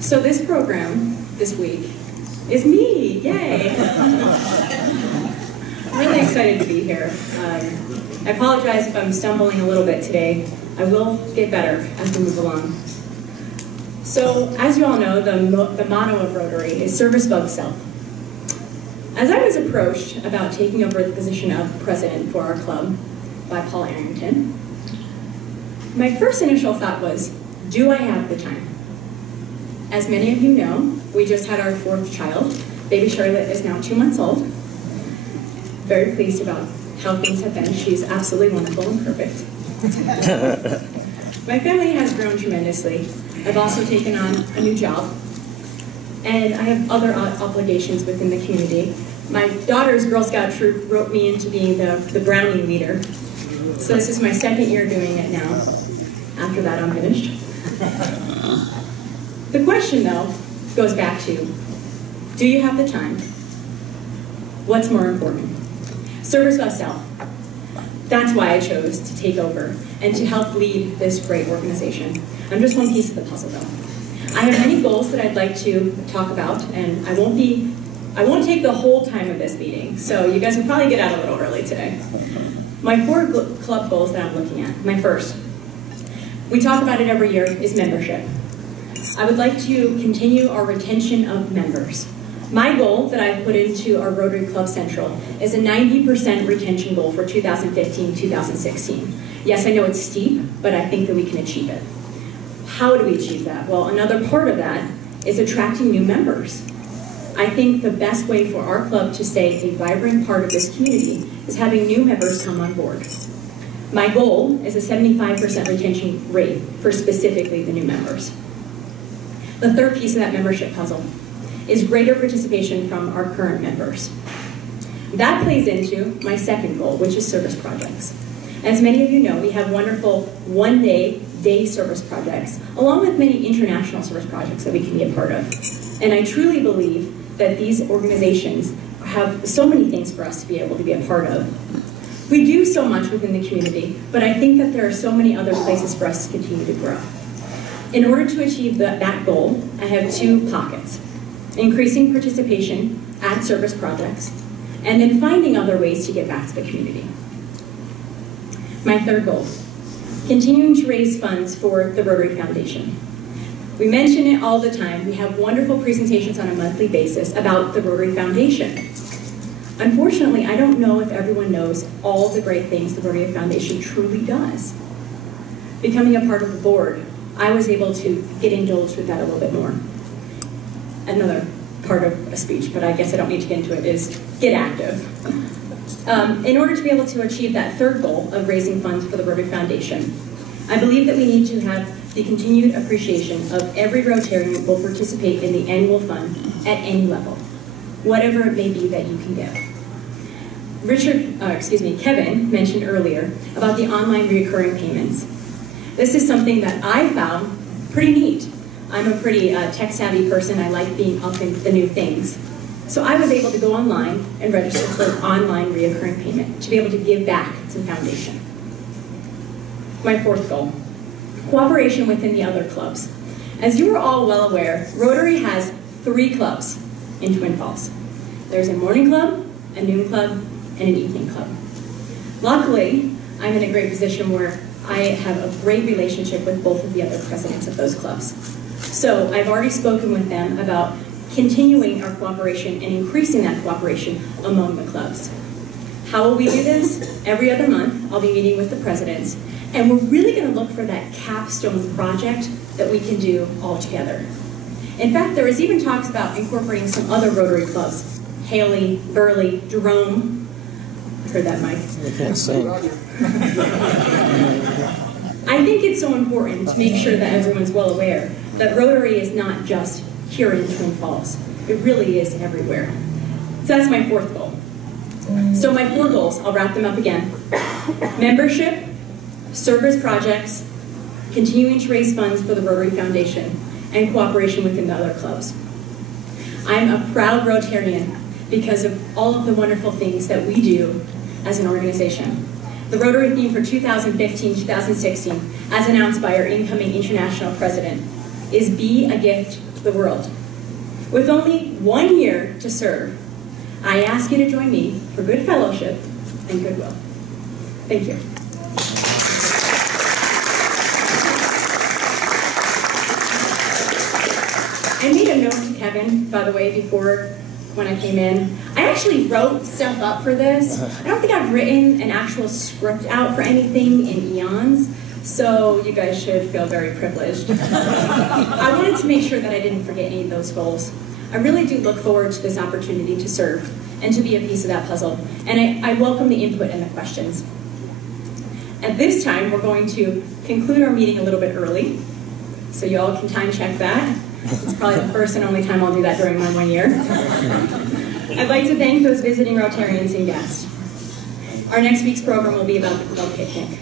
So this program this week is me, yay! I'm really excited to be here. I apologize if I'm stumbling a little bit today. I will get better as we move along. So, as you all know, the motto of Rotary is service above self. As I was approached about taking over the position of president for our club by Paul Arrington, my first initial thought was, do I have the time? As many of you know, we just had our 4th child. Baby Charlotte is now 2 months old. Very pleased about how things have been. She's absolutely wonderful and perfect. My family has grown tremendously. I've also taken on a new job, and I have other obligations within the community. My daughter's Girl Scout troop roped me into being the Brownie leader. So this is my 2nd year doing it now. After that, I'm finished. The question, though, goes back to, do you have the time? What's more important? Service above self. That's why I chose to take over and to help lead this great organization. I'm just one piece of the puzzle, though. I have many goals that I'd like to talk about, and I won't take the whole time of this meeting, so you guys will probably get out a little early today. My 4 club goals that I'm looking at. My first, we talk about it every year, is membership. I would like to continue our retention of members. My goal that I've put into our Rotary Club Central is a 90% retention goal for 2015-2016. Yes, I know it's steep, but I think that we can achieve it. How do we achieve that? Well, another part of that is attracting new members. I think the best way for our club to stay a vibrant part of this community is having new members come on board. My goal is a 75% retention rate for specifically the new members. The third piece of that membership puzzle is greater participation from our current members. That plays into my second goal, which is service projects. As many of you know, we have wonderful one-day day service projects, along with many international service projects that we can be a part of. And I truly believe that these organizations have so many things for us to be able to be a part of. We do so much within the community, but I think that there are so many other places for us to continue to grow. In order to achieve that goal, I have 2 pockets: increasing participation at service projects, and then finding other ways to get back to the community. My third goal, continuing to raise funds for the Rotary Foundation. We mention it all the time. We have wonderful presentations on a monthly basis about the Rotary Foundation. Unfortunately, I don't know if everyone knows all the great things the Rotary Foundation truly does. Becoming a part of the board, I was able to get indulged with that a little bit more. Another part of a speech, but I guess I don't need to get into it, is get active. In order to be able to achieve that third goal of raising funds for the Rotary Foundation, I believe that we need to have the continued appreciation of every Rotarian who will participate in the annual fund at any level, whatever it may be that you can give. Kevin mentioned earlier about the online recurring payments. This is something that I found pretty neat. I'm a pretty tech-savvy person. I like being up in the new things. So I was able to go online and register for an online recurring payment to be able to give back to the foundation. My fourth goal, cooperation within the other clubs. As you are all well aware, Rotary has 3 clubs in Twin Falls. There's a morning club, a noon club, and an evening club. Luckily, I'm in a great position where I have a great relationship with both of the other presidents of those clubs. So I've already spoken with them about continuing our cooperation and increasing that cooperation among the clubs. How will we do this? Every other month, I'll be meeting with the presidents, and we're really going to look for that capstone project that we can do all together. In fact, there was even talks about incorporating some other Rotary clubs. Haley, Burley, Jerome. Heard that, Mike? I can't sing. I think it's so important to make sure that everyone's well aware that Rotary is not just here in Twin Falls. It really is everywhere. So that's my fourth goal. So my 4 goals, I'll wrap them up again. Membership, service projects, continuing to raise funds for the Rotary Foundation, and cooperation within the other clubs. I'm a proud Rotarian because of all of the wonderful things that we do as an organization. The Rotary theme for 2015-2016 as announced by our incoming international president, is be a gift to the world. With only 1 year to serve, I ask you to join me for good fellowship and goodwill. Thank you. I made a note to Kevin, by the way, before when I came in. I actually wrote stuff up for this. I don't think I've written an actual script out for anything in eons, so you guys should feel very privileged. I wanted to make sure that I didn't forget any of those goals. I really do look forward to this opportunity to serve and to be a piece of that puzzle, and I welcome the input and the questions. At this time, we're going to conclude our meeting a little bit early, so you all can time check that. It's probably the first and only time I'll do that during my 1 year. I'd like to thank those visiting Rotarians and guests. Our next week's program will be about the Club Picnic.